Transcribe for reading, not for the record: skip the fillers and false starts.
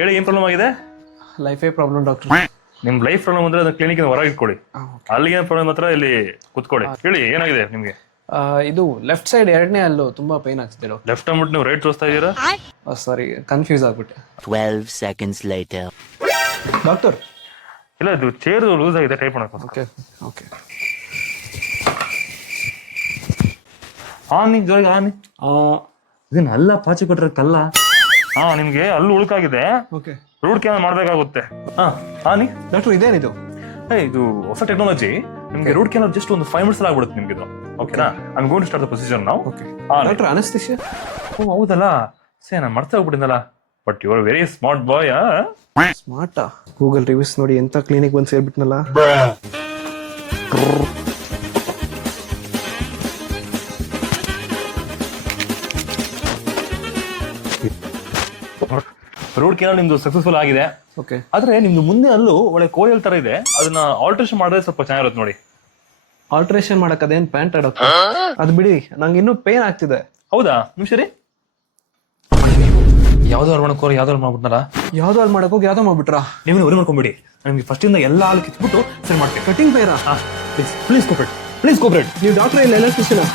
ಹೇಳಿ ಏನ್ ಪ್ರಾಬ್ಲಮ್ ಆಗಿದೆ? ಲೈಫೇ ಪ್ರಾಬ್ಲಮ್ ಡಾಕ್ಟರ್. ನಿಮ್ ಲೈಫ್ ಪ್ರಾಬ್ಲಮ್ ಅಂದ್ರೆ ಅದನ್ನ ಕ್ಲಿನಿಕ್ ಹೊರಗೆ ಇಟ್ಕೊಳ್ಳಿ. ಅಲ್ಲಿಗೆ ಏನ್ ಪ್ರಾಬ್ಲಮ್ ಹತ್ರ ಇಲ್ಲಿ ಕುತ್ಕೊಳ್ಳಿ. ಹೇಳಿ ಏನಾಗಿದೆ ನಿಮ್ಗೆ? ಇದು ಲೆಫ್ಟ್ ಸೈಡ್ ಎರಡನೇ ಅಲ್ಲೂ ತುಂಬಾ ಪೈನ್ ಆಗ್ತಿದೆ ಡಾಕ್ಟರ್. ಲೆಫ್ಟ್ ಅಂದ್ಬಿಟ್ಟು ನೀವು ರೈಟ್ ತೋರಿಸ್ತಾ ಇದ್ದೀರಾ? ಸಾರಿ ಕನ್ಫ್ಯೂಸ್ ಆಗ್ಬಿಟ್ಟೆ. 12 seconds later. ಡಾಕ್ಟರ್ ಇಲ್ಲ, ಇದು ಚೇರ್ ಲೂಸ್ ಆಗಿದೆ, ಟೈಪ್ ಮಾಡಕ್ಕೆ. Okay okay. ಆನಿ ಜೋರಿಗೆ ಆನಿ. ಇದನ್ನ ಅಲ್ಲ ಪಾಚಿ ಕೊಟ್ರೆ ಕಲ್ಲ. ನಿಮ್ಗೆ ಅಲ್ಲೂ ಉಳುಕಾಗಿದೆ, ಓಕೆ. ರೂಟ್ ಕ್ಯಾನಲ್ ಮಾಡ್ಬೇಕಾಗುತ್ತೆ. ಆನಿ ಡಾಕ್ಟರ್ ಇದೇನಿದು? ಇದು ಹೊಸ ಟೆಕ್ನಾಲಜಿ. ನಿಮ್ಗೆ ರೂಟ್ ಕ್ಯಾನಲ್ ಜಸ್ಟ್ ಒಂದು 5 minutes ಆಗ್ಬಿಡುತ್ತೆ ನಿಮ್ಗೆ ಇದು. ಓಕೆನಾ? I am going to start the procedure now. Okay doctor anaesthesia? ಓ ಹೌದಲ್ಲ, ನಾನು ಮರ್ತ ಹೋಗ್ಬಿಟ್ಟಿದ್ದಲ್ಲ. But you are very smart boy. ಸ್ಮಾರ್ಟಾ? ಗೂಗಲ್ ರಿವ್ಯೂಸ್ ನೋಡಿ ಎಂತ ಕ್ಲಿನಿಕ್ ಬಂದು ಸೇರ್ಬಿಟ್ನಲ್ಲ. ರೂಟ್ ಕ್ಯಾನಲ್ ನಿಮ್ದು ಸಕ್ಸಸ್ಫುಲ್ ಆಗಿದೆ. ಓಕೆ. ಆದ್ರೆ ನಿಮ್ದು ಮುಂದೆ ಅಲ್ಲೂ ಒಳ್ಳೆ ಕೋಯಲ್ ತರ ಇದೆ, ಅದನ್ನ ಆಲ್ಟ್ರೇಷನ್ ಮಾಡಿದ್ರೆ ಸ್ವಲ್ಪ ಚೆನ್ನಾಗಿರುತ್ತೆ ನೋಡಿ. ಆಲ್ಟ್ರೇಷನ್ ಮಾಡಕ್ ಅದೇನ್ ಪ್ಯಾಂಟ್ ಡಾಕ್ಟರ್? ಅದು ಬಿಡಿ, ನಂಗೆ ಇನ್ನೂ ಪೇನ್ ಆಗ್ತಿದೆ. ಹೌದಾ? ನಿಮಿಷ ರೀ. ಯಾವ್ದಾದ್ರು ಮಾಡ್ಕೋರು ಯಾವ್ದಾದ್ರು ಮಾಡ್ಬಿಟ್ನಲ್ಲ. ಯಾವ್ದು ಅಲ್ಲಿ ಮಾಡಕ್ ಹೋಗಿ ಯಾವ್ದೋ ಮಾಡ್ಬಿಟ್ರಾ? ನೀವು ಉರಿ ಮಾಡ್ಕೊಂಬಿಡಿ. ನಿಮ್ಗೆ ಫಸ್ಟ್ ಇಂದ ಎಲ್ಲ ಅಲ್ಲಿ ಕಿತ್ಬಿಟ್ಟು ಸರಿ ಮಾಡ್ತೀನಿ. ಕಟಿಂಗ್ ಪೇರಾ? Please cooperate. ನೀವು ಡಾಕ್ಟರ್ ಇಲ್ಲ ಎಲೆಕ್ಟ್ರಿಷಿಯನ್?